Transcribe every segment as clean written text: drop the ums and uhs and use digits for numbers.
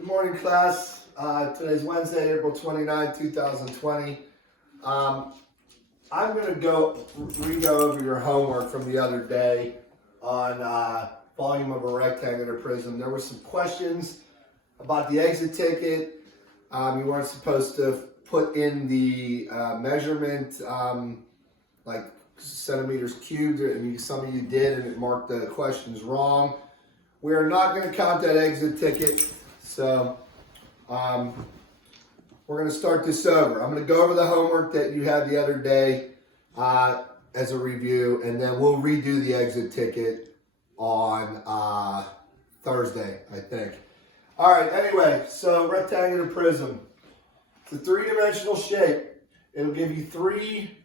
Good morning, class. Today's Wednesday, April 29, 2020. I'm going to re-go over your homework from the other day on volume of a rectangular prism. There were some questions about the exit ticket. You weren't supposed to put in the measurement like centimeters cubed, and some of you did, and it marked the questions wrong. We are not going to count that exit ticket. So we're going to start this over. I'm going to go over the homework that you had the other day as a review, and then we'll redo the exit ticket on Thursday, I think. All right, anyway, so rectangular prism. It's a three-dimensional shape. It'll give you three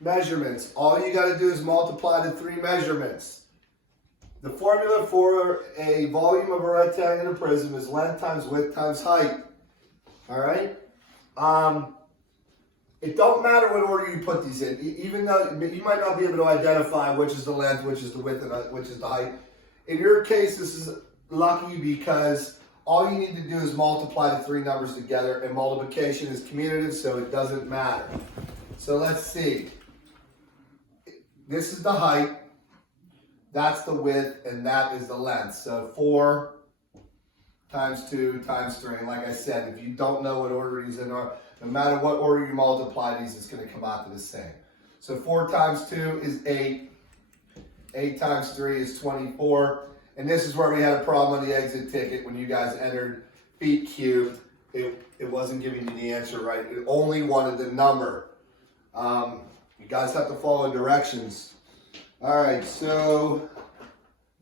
measurements. All you got to do is multiply the three measurements. The formula for a volume of a rectangular prism is length times width times height. All right? It don't matter what order you put these in, even though you might not be able to identify which is the length, which is the width, and which is the height. In your case, this is lucky because all you need to do is multiply the three numbers together, and multiplication is commutative, so it doesn't matter. So let's see. This is the height. That's the width, and that is the length. So 4 times 2 times 3. And like I said, if you don't know what order these in are, no matter what order you multiply these, it's going to come out to the same. So 4 times 2 is 8. 8 times 3 is 24. And this is where we had a problem on the exit ticket when you guys entered feet cubed. It wasn't giving you the answer right. It only wanted the number. You guys have to follow directions. All right, so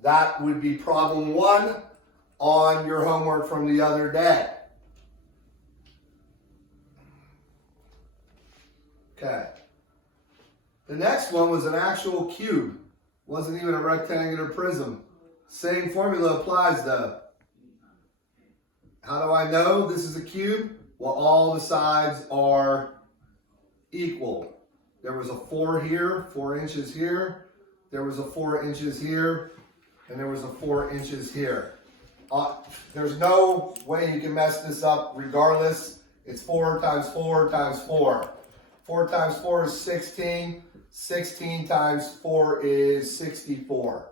that would be problem 1 on your homework from the other day. Okay. The next one was an actual cube. Wasn't even a rectangular prism. Same formula applies though. How do I know this is a cube? Well, all the sides are equal. There was a 4 here, 4 inches here. There was a 4 inches here, and there was a 4 inches here. There's no way you can mess this up regardless. It's 4 times 4 times 4. 4 times 4 is 16. 16 times 4 is 64.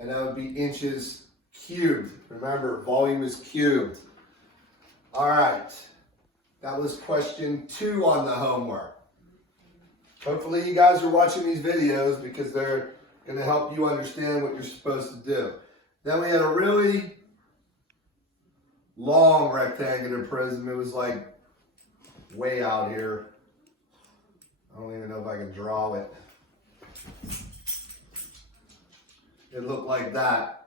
And that would be inches cubed. Remember, volume is cubed. All right. That was question 2 on the homework. Hopefully you guys are watching these videos because they're going to help you understand what you're supposed to do. Then we had a really long rectangular prism. It was like way out here. I don't even know if I can draw it. It looked like that.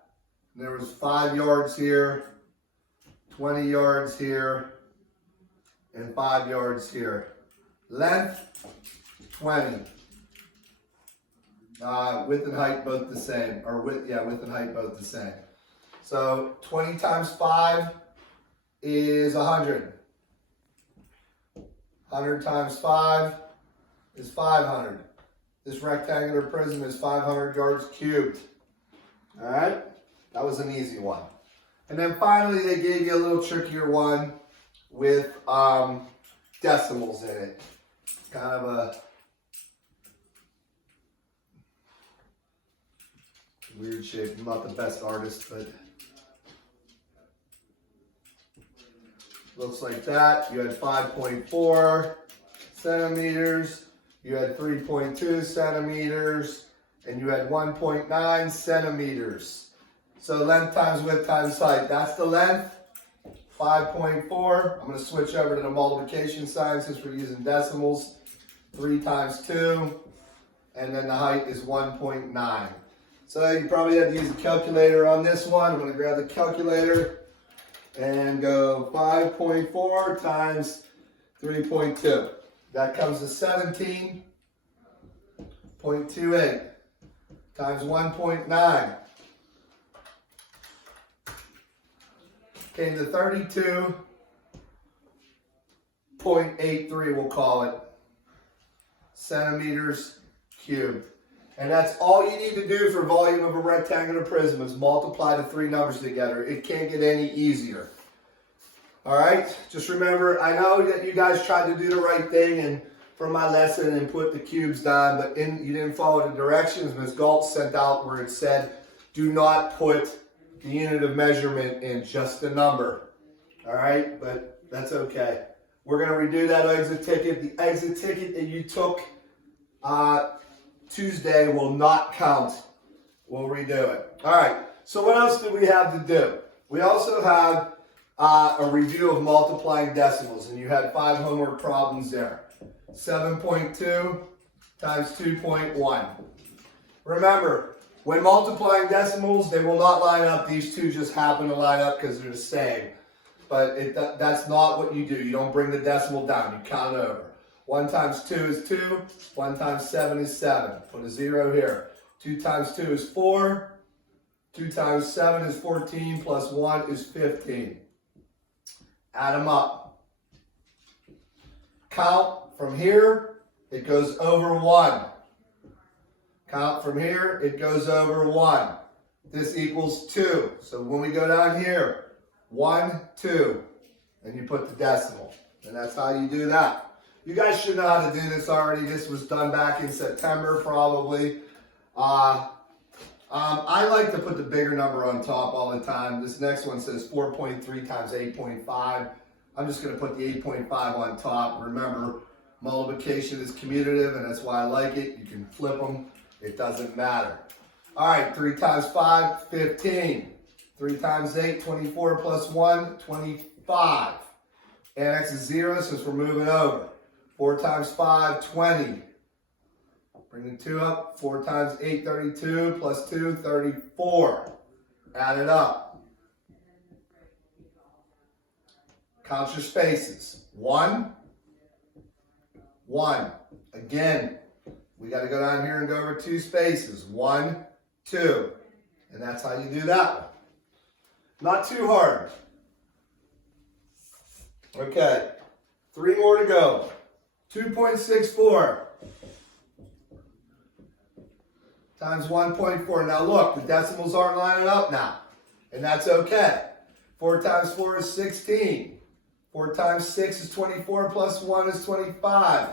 There was 5 yards here, 20 yards here, and 5 yards here. Length, 20. Width and height both the same, or width and height both the same. So 20 times 5 is 100. 100 times 5 is 500. This rectangular prism is 500 yards cubed. All right, that was an easy one. And then finally, they gave you a little trickier one with decimals in it. Kind of a weird shape. I'm not the best artist, but looks like that. You had 5.4 centimeters, you had 3.2 centimeters, and you had 1.9 centimeters. So length times width times height. That's the length, 5.4. I'm going to switch over to the multiplication sign since we're using decimals. 3 times 2, and then the height is 1.9. So you probably have to use a calculator on this one. I'm going to grab the calculator and go 5.4 times 3.2. That comes to 17.28 times 1.9. Came to 32.83, we'll call it, centimeters cubed. And that's all you need to do for volume of a rectangular prism is multiply the three numbers together. It can't get any easier. All right, just remember, I know that you guys tried to do the right thing and for my lesson and put the cubes down, but you didn't follow the directions Ms. Galt sent out where it said, do not put the unit of measurement in, just the number. All right, but that's okay. We're going to redo that exit ticket. The exit ticket that you took Tuesday will not count. We'll redo it. All right, so what else do we have to do? We also have a review of multiplying decimals, and you had 5 homework problems there. 7.2 times 2.1. Remember, when multiplying decimals, they will not line up. These two just happen to line up because they're the same. But that's not what you do. You don't bring the decimal down. You count over. 1 times 2 is 2. 1 times 7 is 7. Put a 0 here. 2 times 2 is 4. 2 times 7 is 14. Plus 1 is 15. Add them up. Count from here. It goes over 1. Count from here. It goes over 1. This equals 2. So when we go down here, 1, 2. And you put the decimal. And that's how you do that. You guys should know how to do this already. This was done back in September probably. I like to put the bigger number on top all the time. This next one says 4.3 times 8.5. I'm just going to put the 8.5 on top. Remember, multiplication is commutative, and that's why I like it. You can flip them. It doesn't matter. All right, 3 times 5, 15. 3 times 8, 24 plus 1, 25. And x is 0 since we're moving over. 4 times 5, 20. Bring the 2 up. 4 times 8, 32. Plus 2, 34. Add it up. Count your spaces. 1. 1. Again, we got to go down here and go over 2 spaces. 1, 2. And that's how you do that one. Not too hard. Okay. 3 more to go. 2.64 times 1.4. Now look, the decimals aren't lining up now. And that's okay. 4 times 4 is 16. 4 times 6 is 24 plus 1 is 25.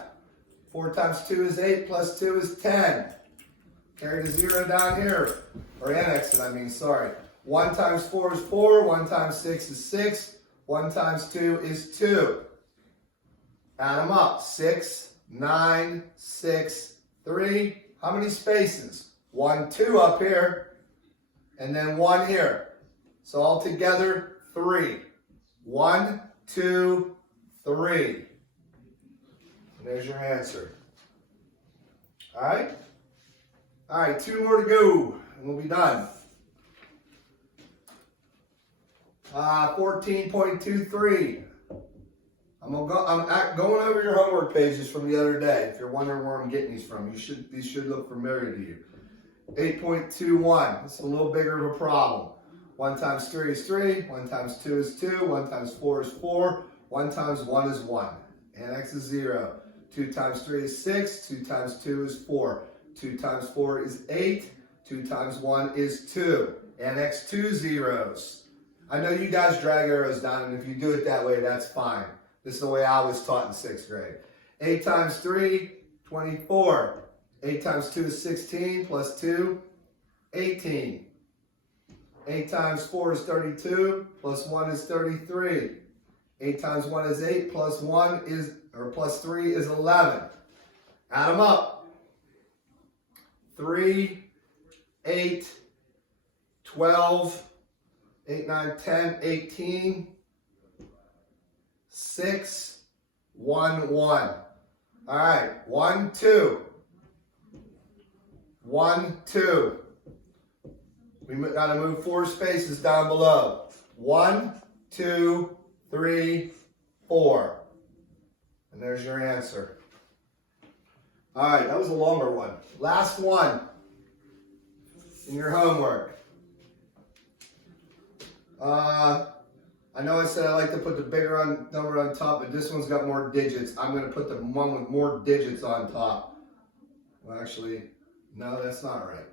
4 times 2 is 8 plus 2 is 10. Carry the 0 down here. Or annex it, I mean, sorry. 1 times 4 is 4. 1 times 6 is 6. 1 times 2 is 2. Add them up. 6, 9, 6, 3. How many spaces? 1, 2 up here. And then 1 here. So altogether, 3. 1, 2, 3. And there's your answer. All right? All right, 2 more to go, and we'll be done. 14.23. I'm going over your homework pages from the other day. If you're wondering where I'm getting these from, these should look familiar to you. 8.21. It's a little bigger of a problem. 1 times 3 is 3. 1 times 2 is 2. 1 times 4 is 4. 1 times 1 is 1. And x is 0. 2 times 3 is 6. 2 times 2 is 4. 2 times 4 is 8. 2 times 1 is 2. And x 2 zeros. I know you guys drag arrows down, and if you do it that way, that's fine. This is the way I was taught in 6th grade. 8 times 3, 24. 8 times 2 is 16, plus 2, 18. 8 times 4 is 32, plus 1 is 33. 8 times 1 is 8, plus 3 is 11. Add them up. 3, 8, 12, 8, 9, 10, 18, 6, 1, 1. All right, 1, 2. 1, 2. We got to move 4 spaces down below. 1, 2, 3, 4. And there's your answer. All right, that was a longer one. Last one in your homework. I know I said I like to put the bigger number on top, but this one's got more digits. I'm going to put the one with more digits on top. Well, actually, no, that's not right.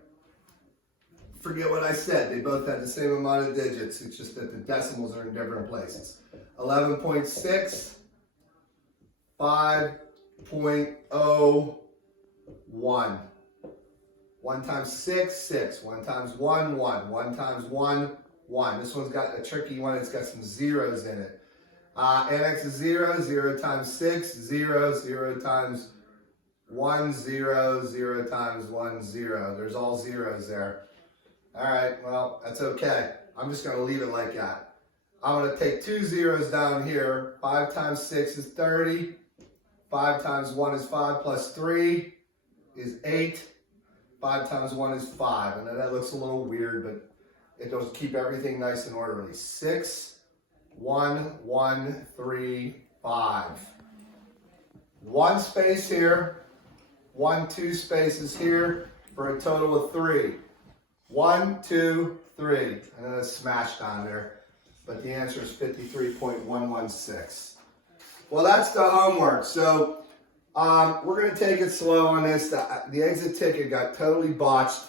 Forget what I said. They both had the same amount of digits. It's just that the decimals are in different places. 11.6, 5.01. 1 times 6, 6. 1 times 1, 1. 1 times 1, 1. This one's got a tricky one. It's got some zeros in it. Annex is 0. 0 times 6, 0. 0 times 1, 0. 0 times 1, 0. There's all zeros there. All right, well, that's okay. I'm just going to leave it like that. I'm going to take 2 zeros down here. 5 times 6 is 30. 5 times 1 is 5 plus 3 is 8. 5 times 1 is 5. And then that looks a little weird, but it does keep everything nice and orderly. 6, 1, 1, 3, 5. 1 space here. 1, 2 spaces here for a total of 3. 1, 2, 3. And then it's smashed on there. But the answer is 53.116. Well, that's the homework. So we're going to take it slow on this. The exit ticket got totally botched.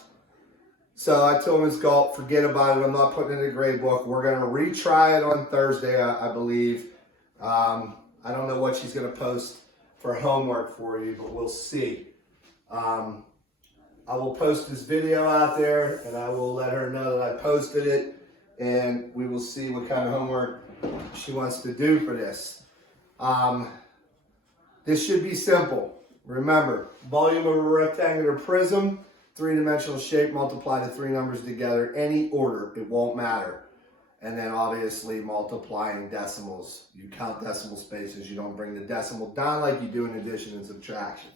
So I told Ms. Galt, forget about it. I'm not putting it in the grade book. We're going to retry it on Thursday, I believe. I don't know what she's going to post for homework for you, but we'll see. I will post this video out there, and I will let her know that I posted it, and we will see what kind of homework she wants to do for this. This should be simple. Remember, volume of a rectangular prism, 3-dimensional shape, multiply the 3 numbers together, any order, it won't matter. And then obviously multiplying decimals. You count decimal spaces, you don't bring the decimal down like you do in addition and subtraction.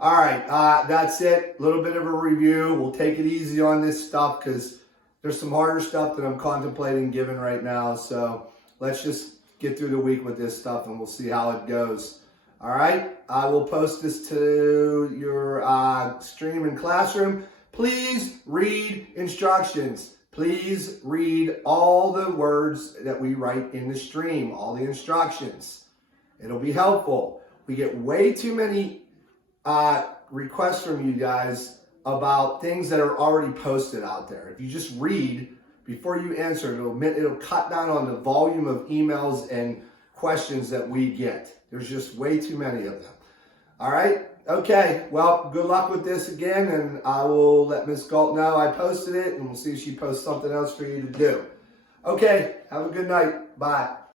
All right, that's it. A little bit of a review. We'll take it easy on this stuff because there's some harder stuff that I'm contemplating giving right now. So let's just get through the week with this stuff and we'll see how it goes. All right, I will post this to your stream and classroom. Please read instructions. Please read all the words that we write in the stream, all the instructions. It'll be helpful. We get way too many requests from you guys about things that are already posted out there. If you just read before you answer, it'll cut down on the volume of emails and questions that we get. There's just way too many of them. All right? Okay. Well, good luck with this again, and I will let Ms. Galt know I posted it, and we'll see if she posts something else for you to do. Okay. Have a good night. Bye.